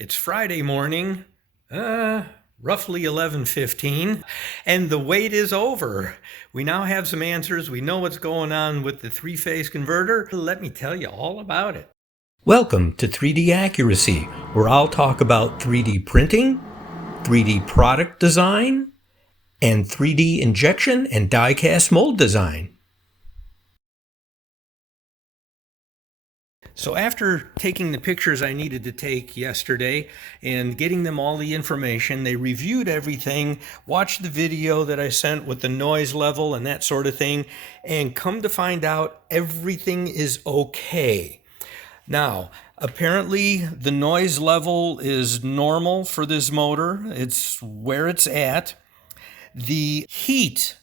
It's Friday morning, roughly 11:15, and the wait is over. We now have some answers. We know what's going on with the three-phase converter. Let me tell you all about it. Welcome to 3D Accuracy, where I'll talk about 3D printing, 3D product design, and 3D injection and die-cast mold design. So after taking the pictures I needed to take yesterday and getting them all the information, they reviewed everything, watched the video that I sent with the noise level and that sort of thing, and come to find out everything is okay. Now, apparently the noise level is normal for this motor. It's where it's at. The heat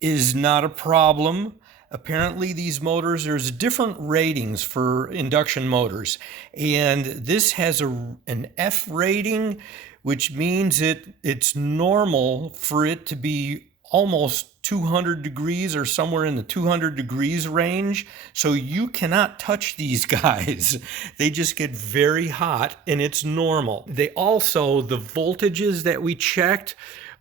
is not a problem. Apparently these motors, there's different ratings for induction motors, and this has an F rating, which means it's normal for it to be almost 200 degrees or somewhere in the 200 degrees range. So you cannot touch these guys. They just get very hot and it's normal. They also, the voltages that we checked,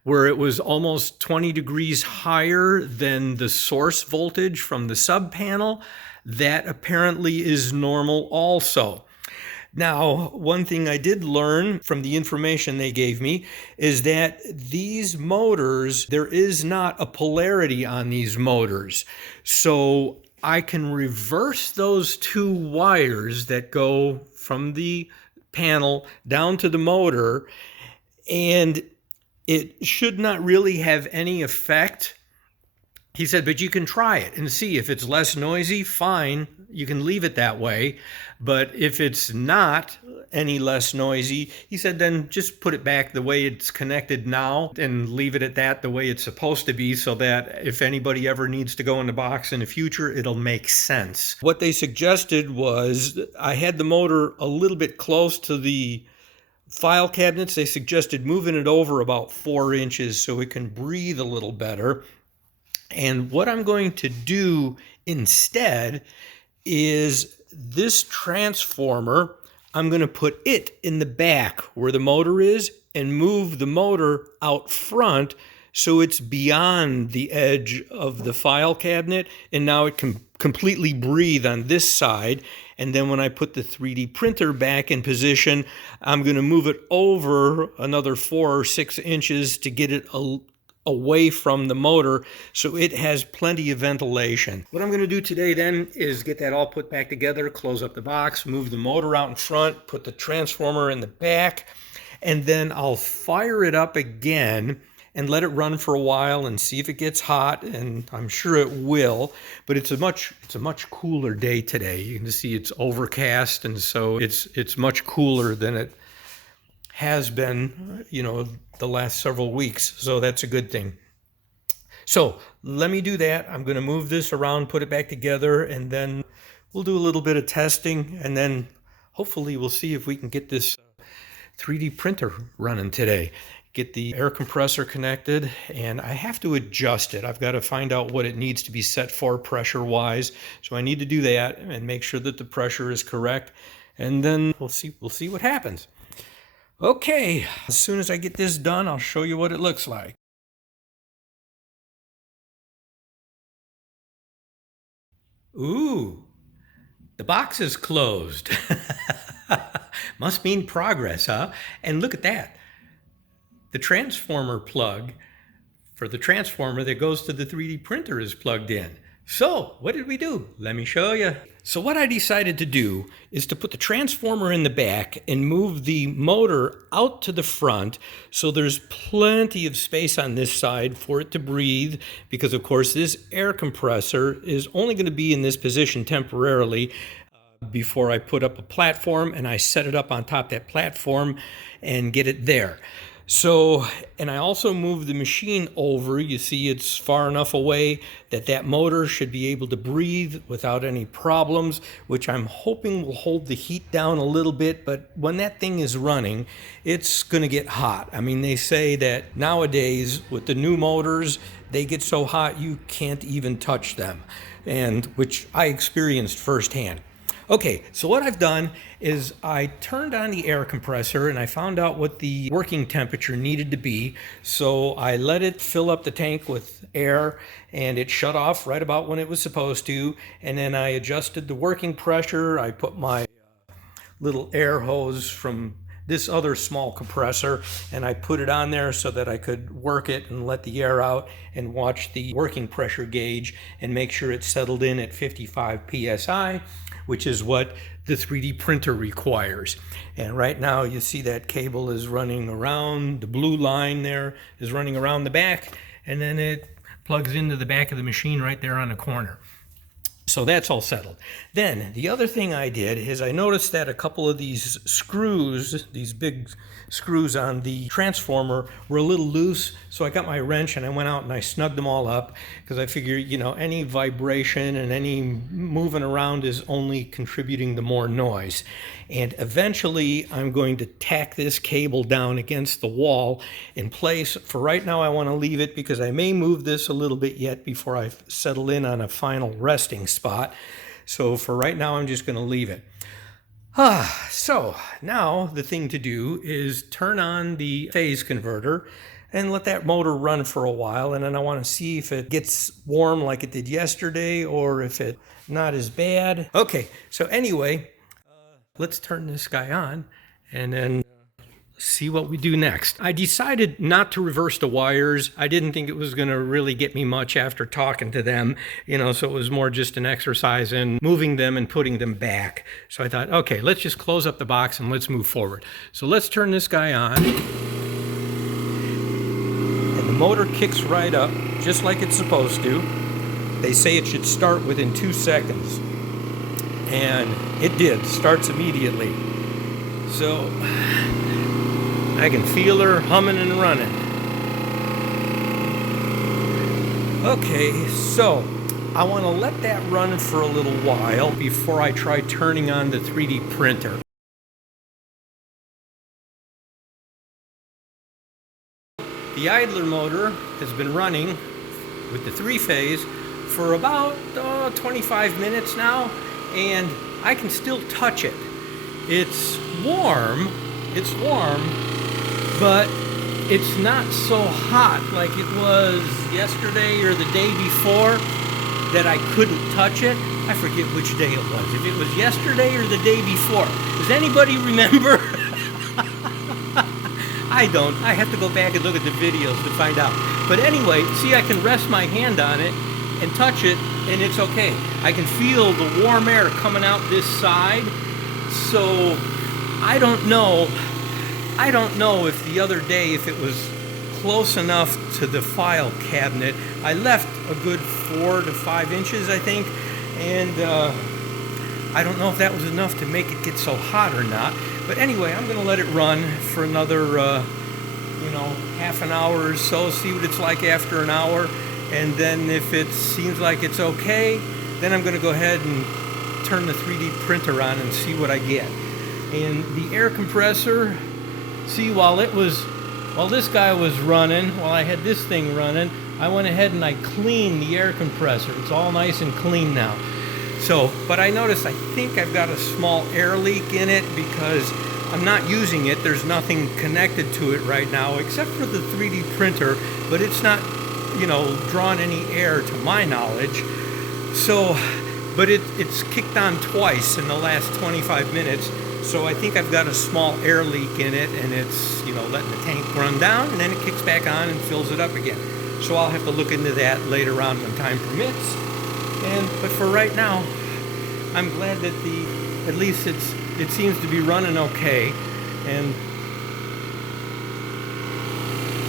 where it was almost 20 degrees higher than the source voltage from the sub panel, that apparently is normal also. Now, one thing I did learn from the information they gave me is that these motors, there is not a polarity on these motors. So I can reverse those two wires that go from the panel down to the motor, and it should not really have any effect. He said, but you can try it and see if it's less noisy, fine, you can leave it that way. But if it's not any less noisy, he said, then just put it back the way it's connected now and leave it at that the way it's supposed to be, so that if anybody ever needs to go in the box in the future, it'll make sense. What they suggested was, I had the motor a little bit close to the file cabinets. They suggested moving it over about 4 inches so it can breathe a little better. And what I'm going to do instead is this transformer, I'm going to put it in the back where the motor is and move the motor out front so it's beyond the edge of the file cabinet, and now it can completely breathe on this side. And then when I put the 3D printer back in position, I'm going to move it over another 4 or 6 inches to get it away from the motor so it has plenty of ventilation. What I'm going to do today then is get that all put back together, close up the box, move the motor out in front, put the transformer in the back, and then I'll fire it up again and let it run for a while and see if it gets hot, and I'm sure it will. But it's a much cooler day today. You can see it's overcast, and so it's much cooler than it has been, the last several weeks. So that's a good thing. So let me do that. I'm going to move this around, put it back together, and then we'll do a little bit of testing, and then hopefully we'll see if we can get this 3D printer running today. Get the air compressor connected, and I have to adjust it. I've got to find out what it needs to be set for pressure-wise. So I need to do that and make sure that the pressure is correct, and then we'll see what happens. Okay, as soon as I get this done, I'll show you what it looks like. Ooh, the box is closed. Must mean progress, huh? And look at that. The transformer plug for the transformer that goes to the 3D printer is plugged in. So what did we do? Let me show you. So what I decided to do is to put the transformer in the back and move the motor out to the front so there's plenty of space on this side for it to breathe, because of course this air compressor is only going to be in this position temporarily before I put up a platform and I set it up on top of that platform and get it there. So, and I also moved the machine over. You see it's far enough away that motor should be able to breathe without any problems, which I'm hoping will hold the heat down a little bit. But when that thing is running, it's going to get hot. I mean, they say that nowadays with the new motors, they get so hot you can't even touch them, and which I experienced firsthand. Okay, so what I've done is I turned on the air compressor and I found out what the working temperature needed to be. So I let it fill up the tank with air and it shut off right about when it was supposed to. And then I adjusted the working pressure. I put my little air hose from this other small compressor and I put it on there so that I could work it and let the air out and watch the working pressure gauge and make sure it settled in at 55 psi, which is what the 3D printer requires. And right now you see that cable is running around, the blue line there is running around the back, and then it plugs into the back of the machine right there on the corner. So that's all settled. Then the other thing I did is I noticed that a couple of these screws, these big screws on the transformer, were a little loose. So I got my wrench and I went out and I snugged them all up because I figured, you know, any vibration and any moving around is only contributing to more noise. And eventually I'm going to tack this cable down against the wall in place. For right now I want to leave it because I may move this a little bit yet before I settle in on a final resting spot. So for right now I'm just going to leave it. So now the thing to do is turn on the phase converter and let that motor run for a while, and then I want to see if it gets warm like it did yesterday or if it's not as bad. Okay, so anyway, let's turn this guy on and then see what we do next. I decided not to reverse the wires. I didn't think it was going to really get me much after talking to them, you know, so it was more just an exercise in moving them and putting them back. So I thought, okay, let's just close up the box and let's move forward. So let's turn this guy on. And the motor kicks right up, just like it's supposed to. They say it should start within 2 seconds. And it did, starts immediately. So I can feel her humming and running. Okay, so I want to let that run for a little while before I try turning on the 3D printer. The idler motor has been running with the 3-phase for about 25 minutes now, and I can still touch it. It's warm, but it's not so hot like it was yesterday or the day before that I couldn't touch it. I forget which day it was. If it was yesterday or the day before. Does anybody remember? I don't. I have to go back and look at the videos to find out. But anyway, see, I can rest my hand on it and touch it, and it's okay. I can feel the warm air coming out this side. So I don't know if the other day, if it was close enough to the file cabinet. I left a good 4 to 5 inches, I think, and I don't know if that was enough to make it get so hot or not. But anyway, I'm going to let it run for another, half an hour or so, see what it's like after an hour, and then if it seems like it's okay, then I'm going to go ahead and turn the 3D printer on and see what I get. And the air compressor, see, while this guy was running, while I had this thing running, I went ahead and I cleaned the air compressor. It's all nice and clean now. So, but I noticed, I think I've got a small air leak in it because I'm not using it. There's nothing connected to it right now except for the 3D printer, but it's not, drawing any air to my knowledge. So, but it's kicked on twice in the last 25 minutes. So I think I've got a small air leak in it, and it's, letting the tank run down, and then it kicks back on and fills it up again. So I'll have to look into that later on when time permits. But for right now, I'm glad that at least it seems to be running okay, and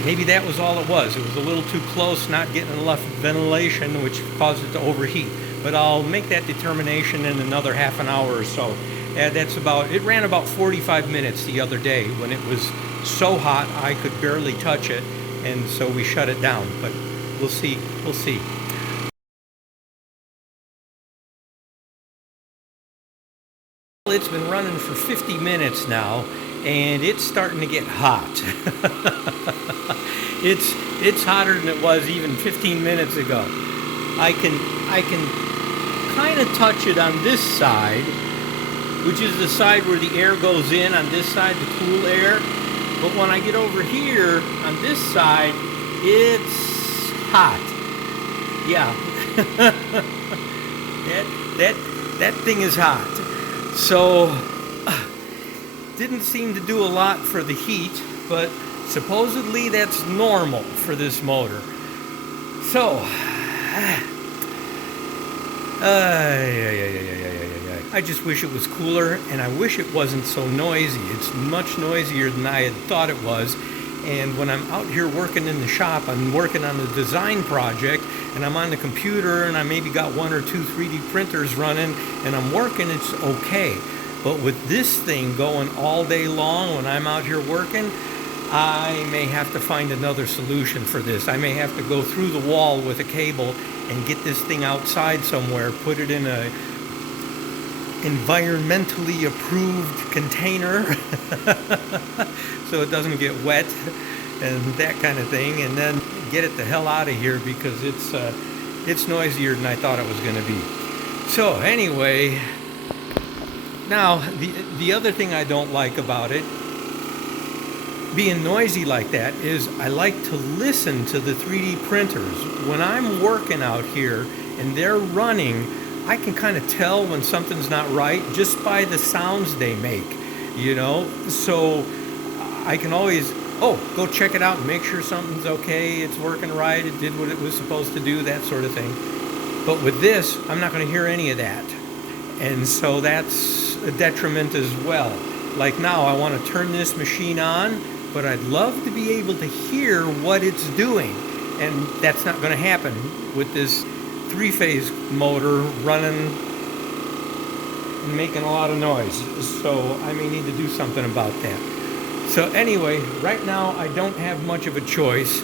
maybe that was all it was. It was a little too close, not getting enough ventilation, which caused it to overheat. But I'll make that determination in another half an hour or so. It ran about 45 minutes the other day when it was so hot I could barely touch it, and so we shut it down. But we'll see. It's been running for 50 minutes now, and it's starting to get hot. It's hotter than it was even 15 minutes ago. I can kind of touch it on this side, which is the side where the air goes in, on this side, the cool air. But when I get over here, on this side, it's hot. Yeah. that thing is hot. So, didn't seem to do a lot for the heat, but supposedly that's normal for this motor. So, I just wish it was cooler, and I wish it wasn't so noisy. It's much noisier than I had thought it was. And when I'm out here working in the shop, I'm working on a design project, and I'm on the computer, and I maybe got 1 or 2 3D printers running, and I'm working, it's okay. But with this thing going all day long when I'm out here working, I may have to find another solution for this. I may have to go through the wall with a cable and get this thing outside somewhere, put it in a environmentally approved container so it doesn't get wet and that kind of thing, and then get it the hell out of here because it's noisier than I thought it was going to be. So anyway, now the other thing I don't like about it being noisy like that is I like to listen to the 3D printers. When I'm working out here and they're running, I can kind of tell when something's not right just by the sounds they make, you know? So I can always, go check it out and make sure something's okay, it's working right, it did what it was supposed to do, that sort of thing. But with this, I'm not going to hear any of that. And so that's a detriment as well. Like now, I want to turn this machine on, but I'd love to be able to hear what it's doing. And that's not going to happen with this 3-phase motor running and making a lot of noise. So I may need to do something about that. So anyway, right now I don't have much of a choice.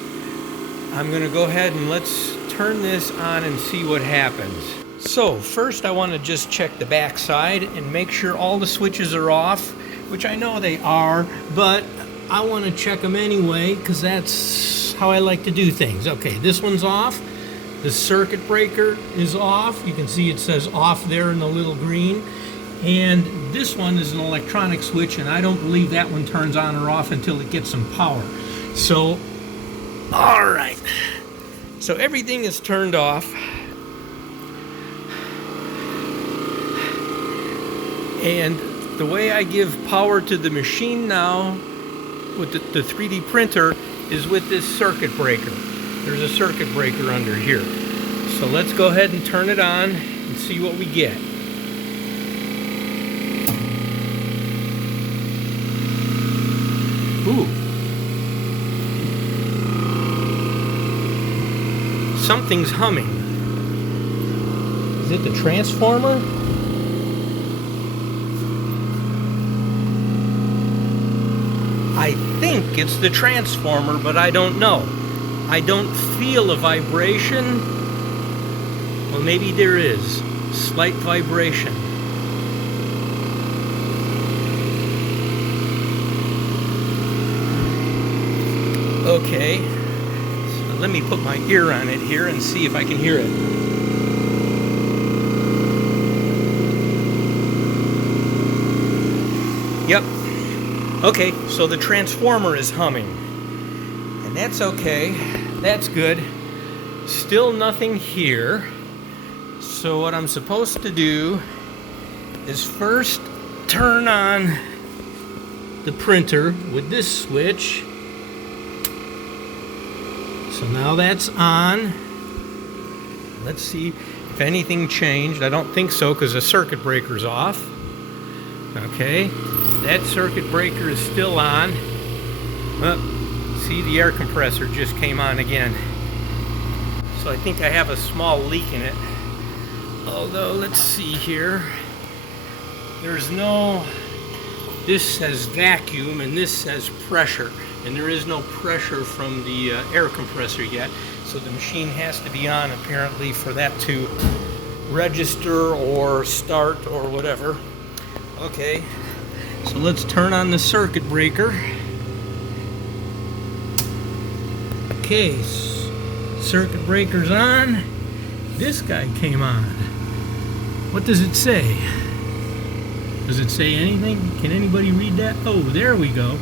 I'm going to go ahead and let's turn this on and see what happens. So first I want to just check the back side and make sure all the switches are off, which I know they are, but I want to check them anyway because that's how I like to do things. Okay, this one's off. The circuit breaker is off. You can see it says off there in the little green. And this one is an electronic switch, and I don't believe that one turns on or off until it gets some power. So, all right. So everything is turned off. And the way I give power to the machine now with the 3D printer is with this circuit breaker. There's a circuit breaker under here. So let's go ahead and turn it on and see what we get. Ooh. Something's humming. Is it the transformer? I think it's the transformer, but I don't know. I don't feel a vibration. Well, maybe there is. Slight vibration. Okay. So let me put my ear on it here and see if I can hear it. Yep. Okay, so the transformer is humming. And that's okay. That's good. Still nothing here. So what I'm supposed to do is first turn on the printer with this switch. So now that's on. Let's see if anything changed. I don't think so because the circuit breaker's off. Okay, that circuit breaker is still on. See, the air compressor just came on again. So I think I have a small leak in it. Although, let's see here. There's no... This says vacuum and this says pressure. And there is no pressure from the air compressor yet. So the machine has to be on apparently for that to register or start or whatever. Okay, so let's turn on the circuit breaker. Okay, circuit breaker's on. This guy came on. What does it say? Does it say anything? Can anybody read that? Oh, there we go.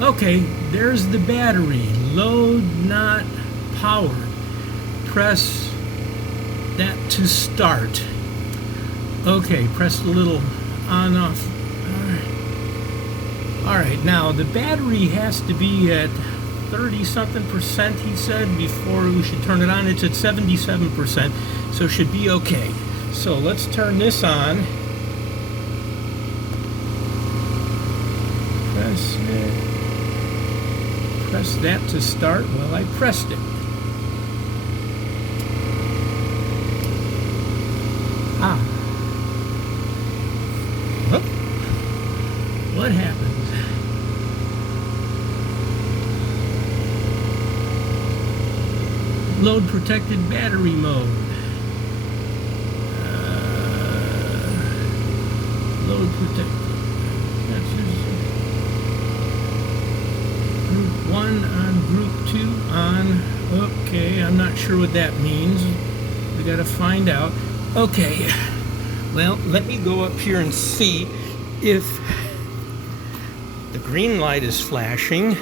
Okay, there's the battery. Load not powered. Press that to start. Okay, press the little on off. Alright, now the battery has to be at 30-something%, he said, before we should turn it on. It's at 77%, so it should be okay. So let's turn this on. Press that to start. Well, I pressed it. Whoop. What happens? Load protected battery mode. Load protected. That's just group 1 on, group 2 on. Okay, I'm not sure what that means. We gotta find out. Okay, well, let me go up here and see if the green light is flashing,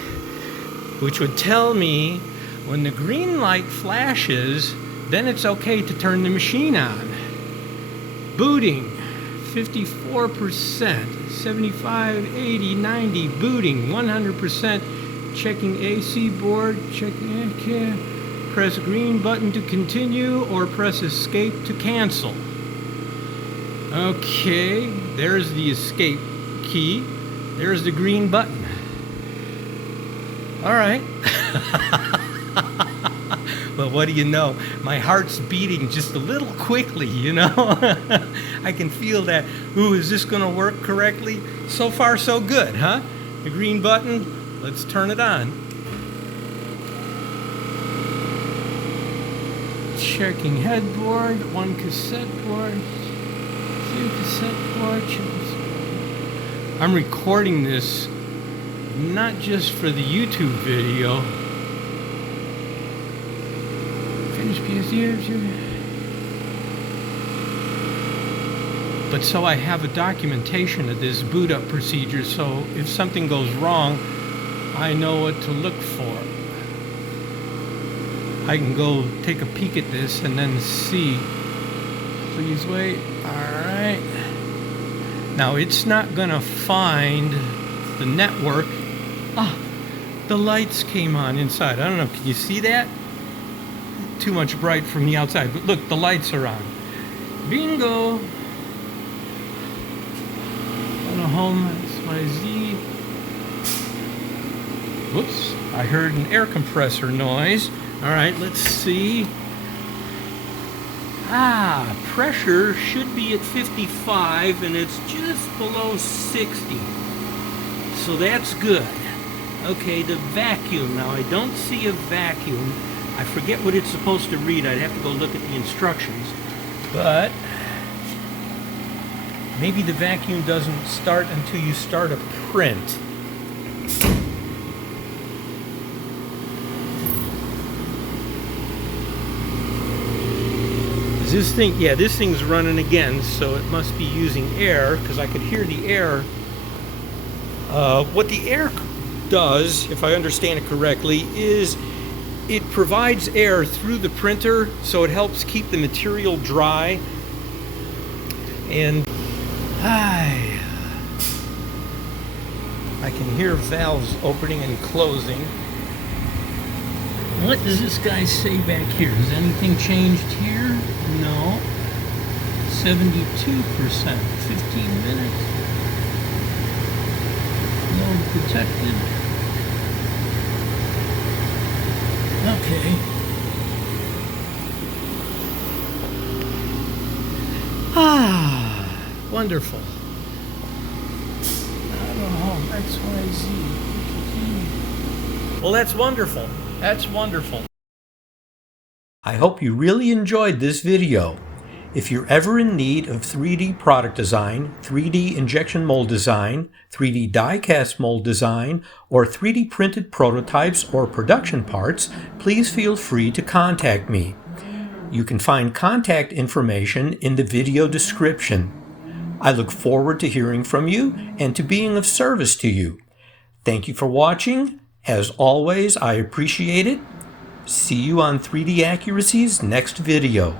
which would tell me when the green light flashes, then it's okay to turn the machine on. Booting, 54%, 75, 80, 90, booting, 100%, checking AC board, checking, okay. Press green button to continue or press escape to cancel. Okay, there's the escape key. There's the green button. All right. Well, what do you know? My heart's beating just a little quickly, you know? I can feel that. Ooh, is this going to work correctly? So far, so good, huh? The green button, let's turn it on. Checking headboard, 1 cassette board, 2 cassette board. I'm recording this not just for the YouTube video. Finish PSD, but so I have a documentation of this boot up procedure, so if something goes wrong, I know what to look for. I can go take a peek at this and then see. Please wait. Alright. Now it's not gonna find the network. Ah, the lights came on inside. I don't know, can you see that? Too much bright from the outside, but look, the lights are on. Bingo! Go to home, XYZ. Whoops, I heard an air compressor noise. Alright, let's see. Ah, pressure should be at 55 and it's just below 60. So that's good. Okay, the vacuum. Now I don't see a vacuum. I forget what it's supposed to read. I'd have to go look at the instructions. But maybe the vacuum doesn't start until you start a print. This thing, yeah, this thing's running again, so it must be using air, because I could hear the air. What the air does, if I understand it correctly, is it provides air through the printer, so it helps keep the material dry. And I can hear valves opening and closing. What does this guy say back here? Has anything changed here? No. 72%. 15 minutes. Load protected. Okay. Ah, wonderful. Home, XYZ. Well, that's wonderful. That's wonderful. I hope you really enjoyed this video. If you're ever in need of 3D product design, 3D injection mold design, 3D die-cast mold design, or 3D printed prototypes or production parts, please feel free to contact me. You can find contact information in the video description. I look forward to hearing from you and to being of service to you. Thank you for watching. As always, I appreciate it. See you on 3D Accuracy's next video.